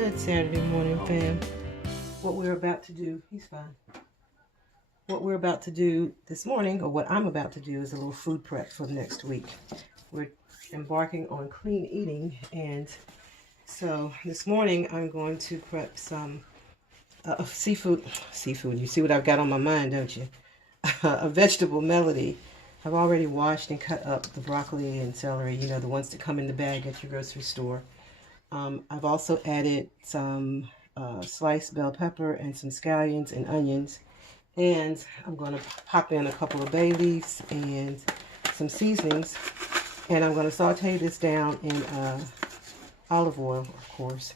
Good Saturday morning, fam. What we're about to do, he's fine. What we're about to do this morning, or what I'm about to do, is a little food prep for next week. We're embarking on clean eating, and so this morning I'm going to prep some seafood. You see what I've got on my mind, don't you? A vegetable melody. I've already washed and cut up the broccoli and celery, you know, the ones that come in the bag at your grocery store. I've also added some sliced bell pepper and some scallions and onions. And I'm going to pop in a couple of bay leaves and some seasonings. And I'm going to saute this down in olive oil, of course.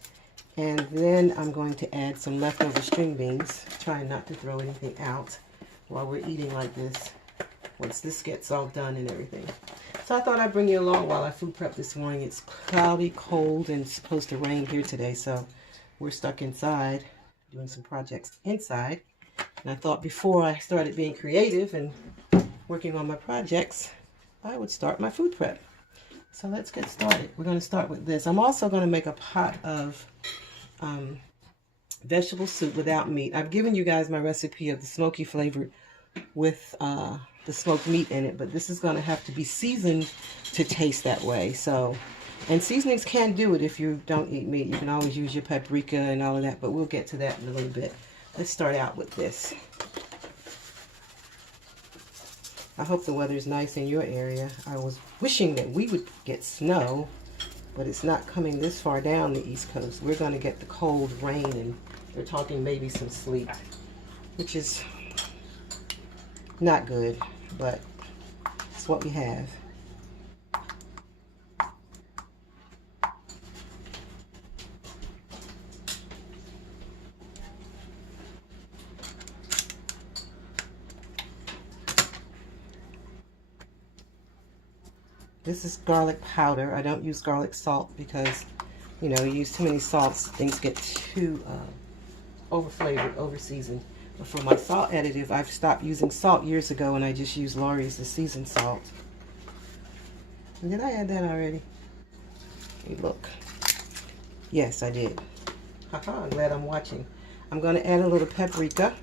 And then I'm going to add some leftover string beans, trying not to throw anything out while we're eating like this, once this gets all done and everything. So I thought I'd bring you along while I food prep this morning. It's cloudy, cold, and it's supposed to rain here today, so we're stuck inside doing some projects inside. And I thought before I started being creative and working on my projects, I would start my food prep. So let's get started. We're going to start with this. I'm also going to make a pot of vegetable soup without meat. I've given you guys my recipe of the smoky flavored with the smoked meat in it, but this is going to have to be seasoned to taste that way. So, and seasonings can do it if you don't eat meat. You can always use your paprika and all of that, but we'll get to that in a little bit. Let's start out with this. I hope the weather's nice in your area. I was wishing that we would get snow, but it's not coming this far down the East Coast. We're going to get the cold rain, and they're talking maybe some sleet, which is not good, but it's what we have. This is garlic powder. I don't use garlic salt because, you know, you use too many salts, things get too over-flavored, over-seasoned. But for my salt additive, I've stopped using salt years ago, and I just use Lawry's, the seasoned salt. And did I add that already? Hey, look. Yes, I did. Haha, I'm glad I'm watching. I'm going to add a little paprika.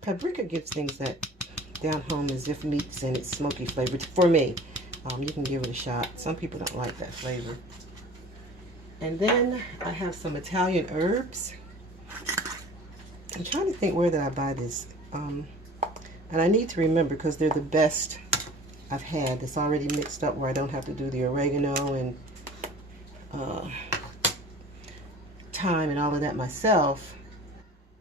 Paprika gives things that down home as if meat's in it, smoky flavored. For me, you can give it a shot. Some people don't like that flavor. And then I have some Italian herbs. I'm trying to think, where did I buy this? And I need to remember, because they're the best I've had. It's already mixed up where I don't have to do the oregano and thyme and all of that myself.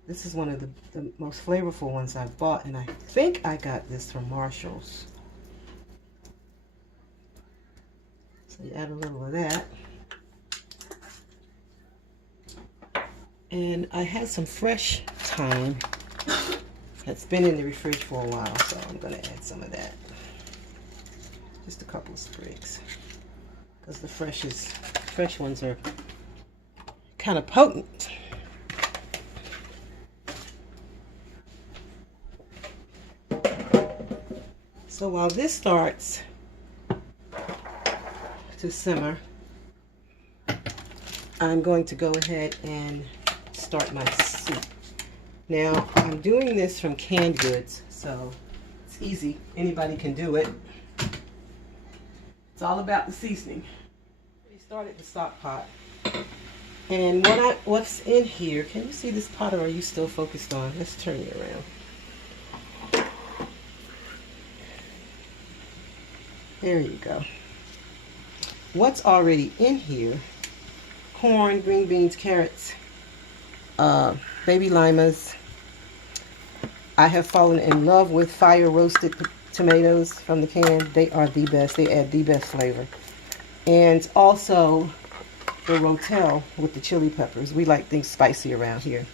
This is one of the most flavorful ones I've bought, and I think I got this from Marshall's. So you add a little of that. And I had some fresh thyme that's been in the fridge for a while, so I'm going to add some of that. Just a couple of sprigs, because the fresh ones are kind of potent. So while this starts to simmer, I'm going to go ahead and start my soup. Now, I'm doing this from canned goods, so it's easy. Anybody can do it. It's all about the seasoning. We started the stock pot. And what's in here, can you see this pot, or are you still focused on? Let's turn it around. There you go. What's already in here: corn, green beans, carrots, baby limas. I have fallen in love with fire roasted tomatoes from the can. They are the best. They add the best flavor. And also the rotel with the chili peppers. We like things spicy around here.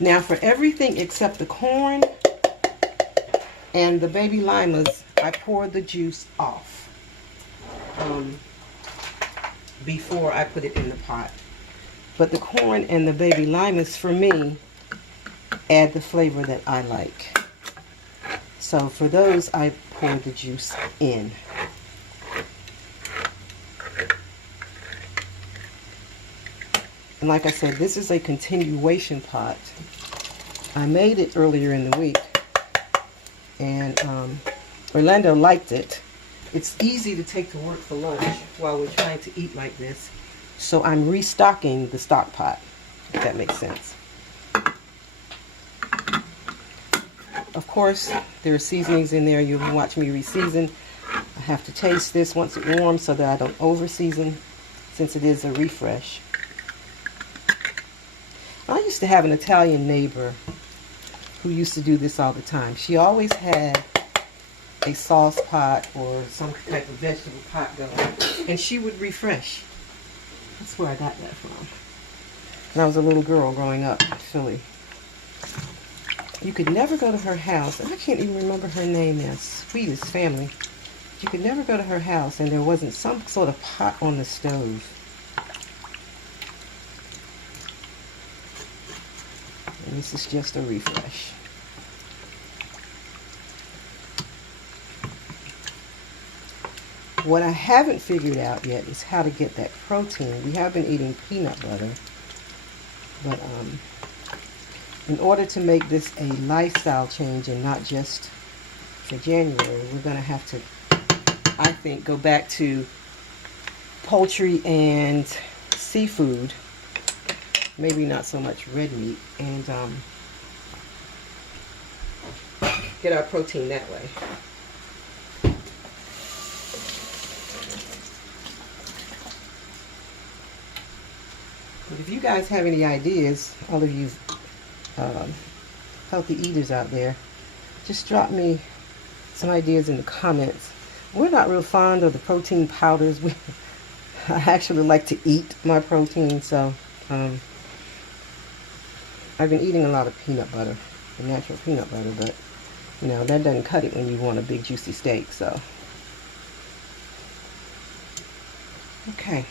Now, for everything except the corn and the baby limas, I pour the juice off before I put it in the pot. But the corn and the baby limas, for me, add the flavor that I like. So for those, I pour the juice in. And like I said, this is a continuation pot. I made it earlier in the week, and Orlando liked it. It's easy to take to work for lunch while we're trying to eat like this. So I'm restocking the stock pot, if that makes sense. Of course, there are seasonings in there. You can watch me re-season. I have to taste this once it warms so that I don't over-season, since it is a refresh. I used to have an Italian neighbor who used to do this all the time. She always had a sauce pot or some type of vegetable pot going, and she would refresh. That's where I got that from. When I was a little girl growing up in Philly. You could never go to her house, and I can't even remember her name now, sweetest family. You could never go to her house and there wasn't some sort of pot on the stove. And this is just a refresh. What I haven't figured out yet is how to get that protein. We have been eating peanut butter, but in order to make this a lifestyle change and not just for January, we're going to have to, I think, go back to poultry and seafood. Maybe not so much red meat, and get our protein that way. But if you guys have any ideas, all of you healthy eaters out there, just drop me some ideas in the comments. We're not real fond of the protein powders. I actually like to eat my protein, so I've been eating a lot of peanut butter, the natural peanut butter, but you know, that doesn't cut it when you want a big juicy steak. So okay,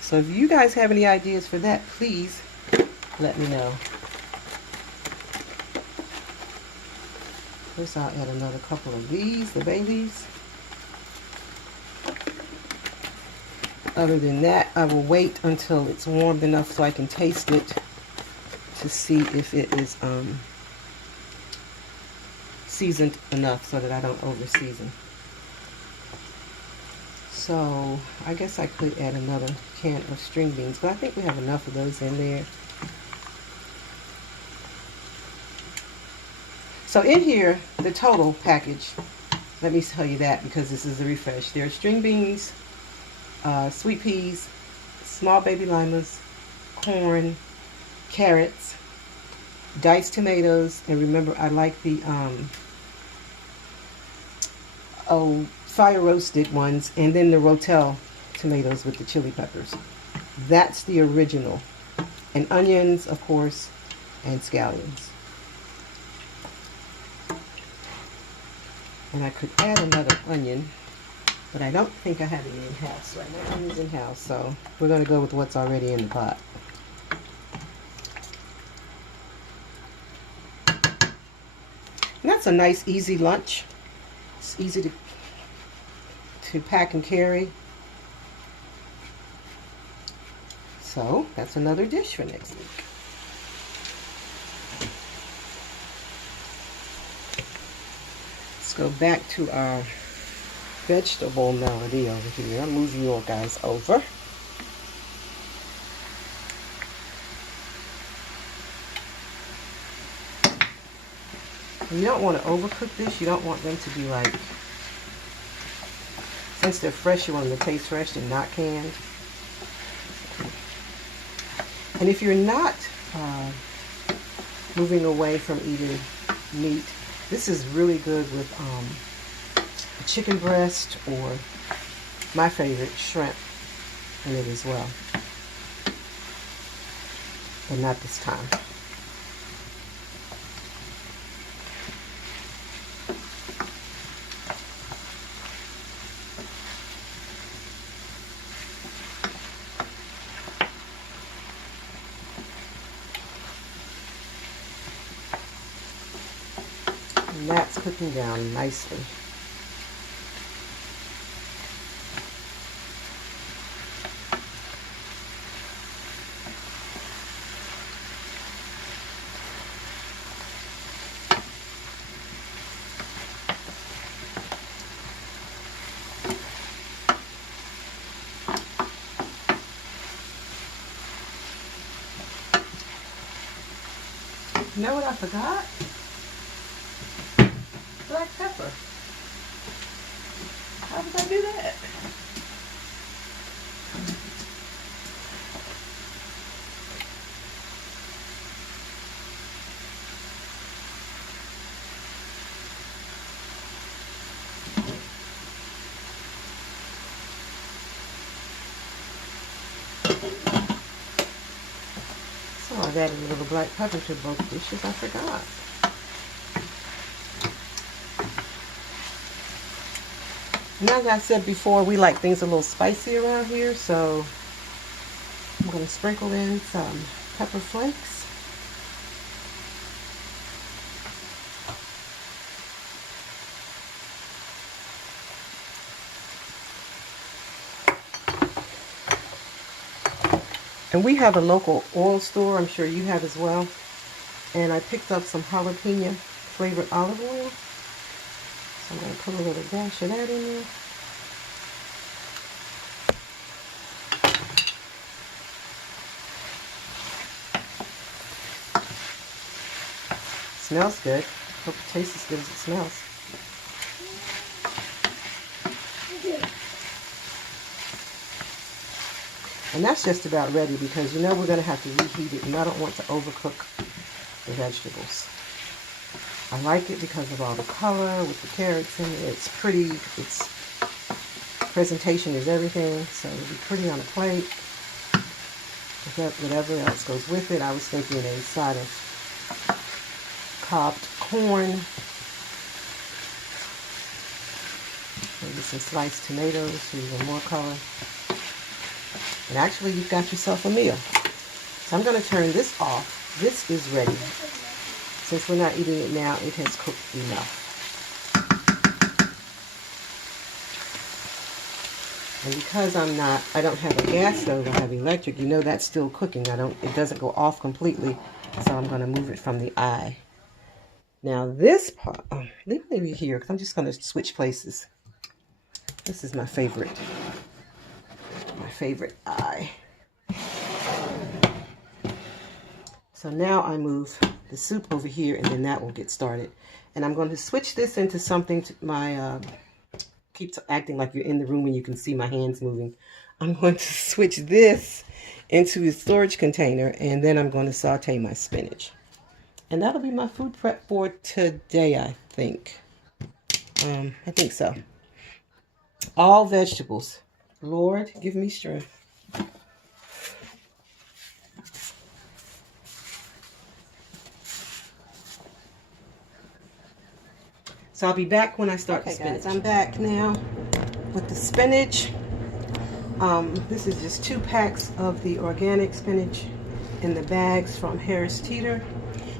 so if you guys have any ideas for that, please let me know. First, I'll add another couple of these, the bay leaves. Other than that, I will wait until it's warmed enough so I can taste it to see if it is seasoned enough so that I don't over season. So I guess I could add another can of string beans, but I think we have enough of those in there. So in here, the total package, let me tell you that because this is a refresh. There are string beans, sweet peas, small baby limas, corn, carrots, diced tomatoes, and remember I like the fire roasted ones, and then the Rotel tomatoes with the chili peppers. That's the original. And onions, of course, and scallions. And I could add another onion, but I don't think I have any in-house right now. Onion's in-house, so we're going to go with what's already in the pot. And that's a nice, easy lunch. It's easy to pack and carry. So that's another dish for next week. Let's go back to our vegetable melody over here. I'll move you all guys over. And you don't want to overcook this. You don't want them to be like, since they're fresh, you want them to taste fresh and not canned. And if you're not moving away from eating meat, this is really good with a chicken breast or my favorite, shrimp in it as well. But not this time. And that's cooking down nicely. You know what I forgot? Black pepper. How did I do that? So I've added a little black pepper to both dishes. I forgot. And as I said before, we like things a little spicy around here, so I'm going to sprinkle in some pepper flakes. And we have a local oil store, I'm sure you have as well. And I picked up some jalapeno flavored olive oil. So I'm going to put a little dash of that in there. Smells good. Hope it tastes as good as it smells. And that's just about ready because you know we're going to have to reheat it and I don't want to overcook the vegetables. I like it because of all the color with the carrots in it. It's pretty. Its presentation is everything. So it'll be pretty on a plate. Whatever else goes with it. I was thinking a side of cobbed corn. Maybe some sliced tomatoes for even more color. And actually, you've got yourself a meal. So I'm going to turn this off. This is ready. Since we're not eating it now, it has cooked enough. And because I don't have a gas stove, I have electric, you know that's still cooking. It doesn't go off completely. So I'm going to move it from the eye. Now this part, leave it here because I'm just going to switch places. This is my favorite eye. So now I move the soup over here and then that will get started. And I'm going to switch this into something keeps acting like you're in the room when you can see my hands moving. I'm going to switch this into a storage container and then I'm going to saute my spinach. And that'll be my food prep for today, I think. I think so. All vegetables. Lord, give me strength. So I'll be back when I start the spinach. Guys, I'm back now with the spinach. This is just 2 packs of the organic spinach in the bags from Harris Teeter.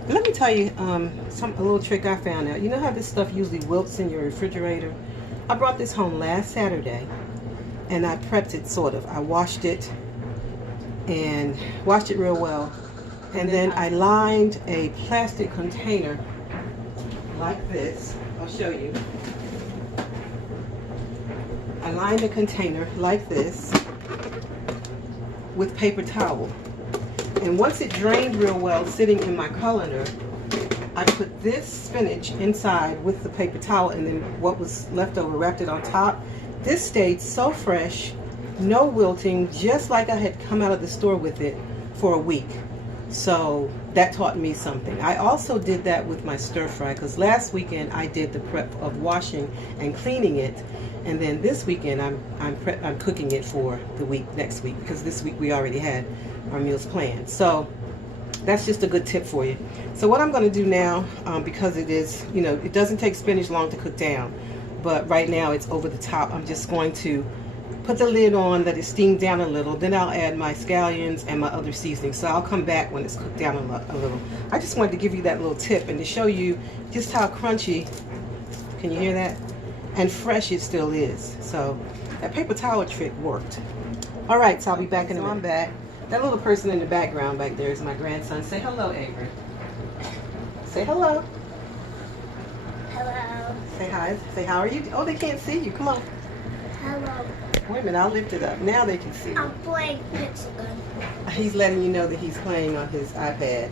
And let me tell you a little trick I found out. You know how this stuff usually wilts in your refrigerator? I brought this home last Saturday and I prepped it sort of. I washed it and washed it real well. And then I lined a plastic container like this. I'll show you. I lined a container like this with paper towel. And once it drained real well, sitting in my colander, I put this spinach inside with the paper towel and then what was left over, wrapped it on top. This stayed so fresh, no wilting, just like I had come out of the store with it for a week. So that taught me something. I also did that with my stir fry because last weekend I did the prep of washing and cleaning it, and then this weekend I'm cooking it for the week next week because this week we already had our meals planned. So that's just a good tip for you. So what I'm going to do now, because it is, you know, it doesn't take spinach long to cook down, but right now it's over the top. I'm just going to put the lid on, let it steam down a little, then I'll add my scallions and my other seasonings. So I'll come back when it's cooked down a little. I just wanted to give you that little tip and to show you just how crunchy, can you hear that? And fresh it still is. So that paper towel trick worked. All right, so I'll be back in a minute. I'm back. That little person in the background back there is my grandson. Say hello, Avery. Say hello. Hello. Say hi. Say how are you? Oh, they can't see you. Come on. Hello. Wait a minute, I'll lift it up. Now they can see. I'm playing pixel gun. He's letting you know that he's playing on his iPad,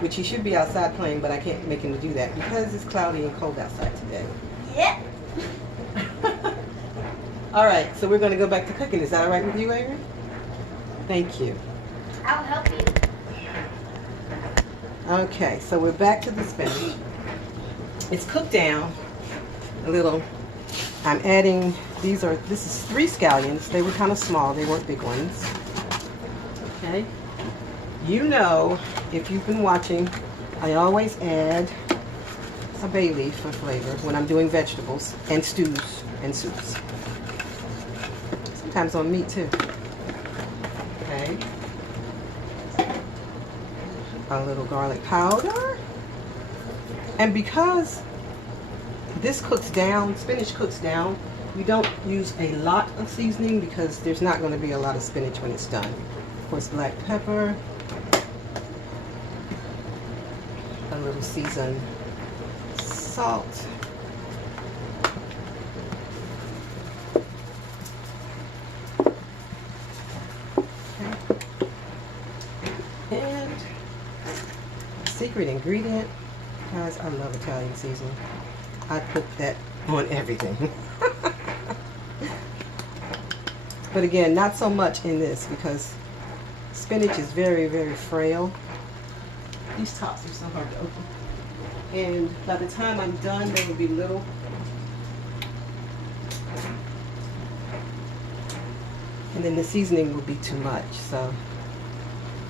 which he should be outside playing, but I can't make him to do that because it's cloudy and cold outside today. Yep. All right, so we're going to go back to cooking. Is that all right with you, Avery? Thank you. I'll help you. Okay, so we're back to the spinach. It's cooked down a little. I'm adding, this is 3 scallions. They were kind of small, they weren't big ones. Okay. You know, if you've been watching, I always add a bay leaf for flavor when I'm doing vegetables and stews and soups. Sometimes on meat too. Okay. A little garlic powder. And because this cooks down, spinach cooks down, you don't use a lot of seasoning because there's not going to be a lot of spinach when it's done. Of course, black pepper, a little seasoned salt, okay. And secret ingredient, guys, I love Italian seasoning. I put that on everything. But again, not so much in this because spinach is very, very frail. These tops are so hard to open. And by the time I'm done, they will be little. And then the seasoning will be too much, so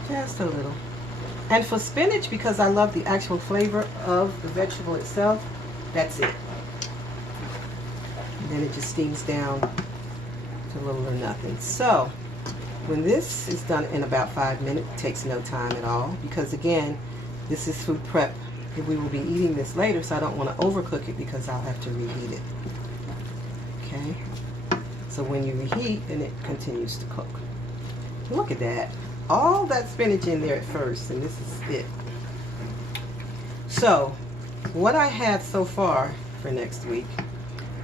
just a little. And for spinach, because I love the actual flavor of the vegetable itself, that's it. And then it just steams down to little or nothing. So when this is done in about 5 minutes, it takes no time at all, because again, this is food prep. We will be eating this later, so I don't want to overcook it because I'll have to reheat it. Okay, so when you reheat, then it continues to cook. Look at that. All that spinach in there at first, and this is it. So what I have so far for next week,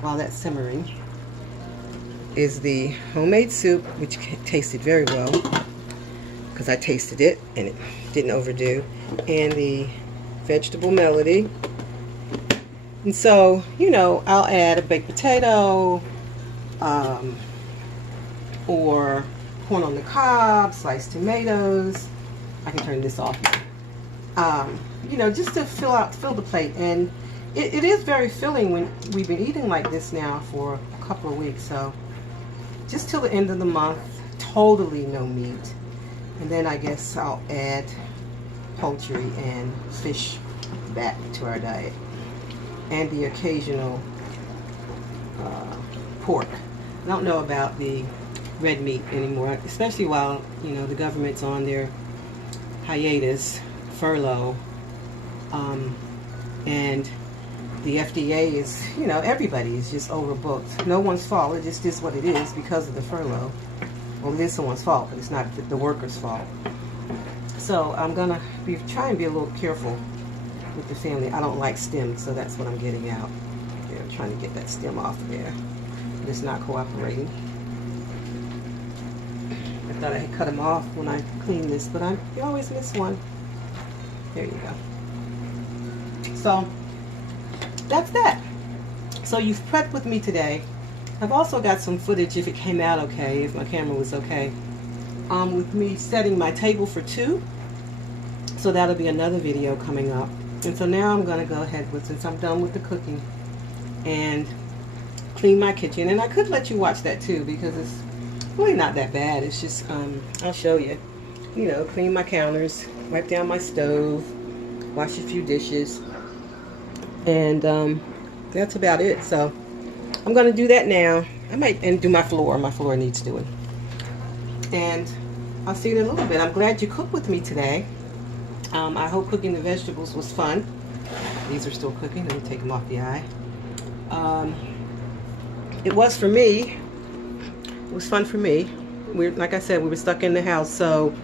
while that's simmering, is the homemade soup, which tasted very well because I tasted it and it didn't overdo, and the vegetable melody. And so, you know, I'll add a baked potato, or corn on the cob, sliced tomatoes. I can turn this off now. You know, just to fill the plate. And it is very filling when we've been eating like this now for a couple of weeks. So just till the end of the month, totally no meat. And then I guess I'll add poultry and fish back to our diet. And the occasional pork. I don't know about the red meat anymore, especially while, you know, the government's on their hiatus, furlough, and the FDA is, you know, everybody is just overbooked. No one's fault. It just is what it is because of the furlough. Well, it is someone's fault, but it's not the workers' fault. So I'm gonna try and be a little careful with the family. I don't like stems, so that's what I'm getting out. Yeah, I'm trying to get that stem off of there. But it's not cooperating. I thought I had cut them off when I cleaned this, but you always miss one. There you go. So that's that. So you've prepped with me today. I've also got some footage, if it came out okay, if my camera was okay, with me setting my table for 2. So that'll be another video coming up. And so now I'm going to go ahead with, since I'm done with the cooking, and clean my kitchen. And I could let you watch that too, because it's really not that bad. It's just, I'll show you. You know, clean my counters, wipe down my stove, wash a few dishes, and that's about it. So I'm going to do that now. I might and do my floor. My floor needs doing. And I'll see you in a little bit. I'm glad you cooked with me today. I hope cooking the vegetables was fun. These are still cooking. Let me take them off the eye. It was for me. It was fun for me. Like I said, we were stuck in the house, so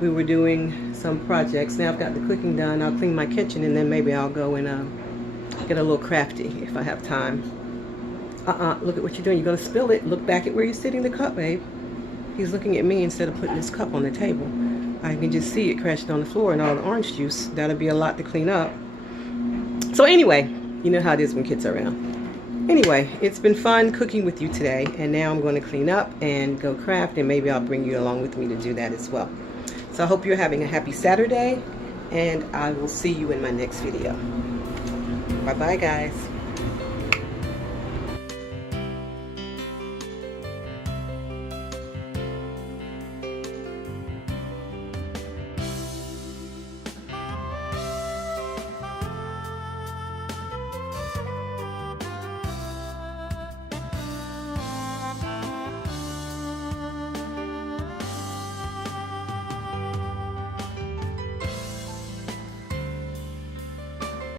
we were doing some projects. Now I've got the cooking done. I'll clean my kitchen, and then maybe I'll go and get a little crafty if I have time. Look at what you're doing. You're going to spill it. Look back at where you're sitting the cup, babe. He's looking at me instead of putting his cup on the table. I can just see it crashing on the floor and all the orange juice. That'll be a lot to clean up. So anyway, you know how it is when kids are around. Anyway, it's been fun cooking with you today, and now I'm going to clean up and go craft, and maybe I'll bring you along with me to do that as well. So I hope you're having a happy Saturday, and I will see you in my next video. Bye-bye, guys.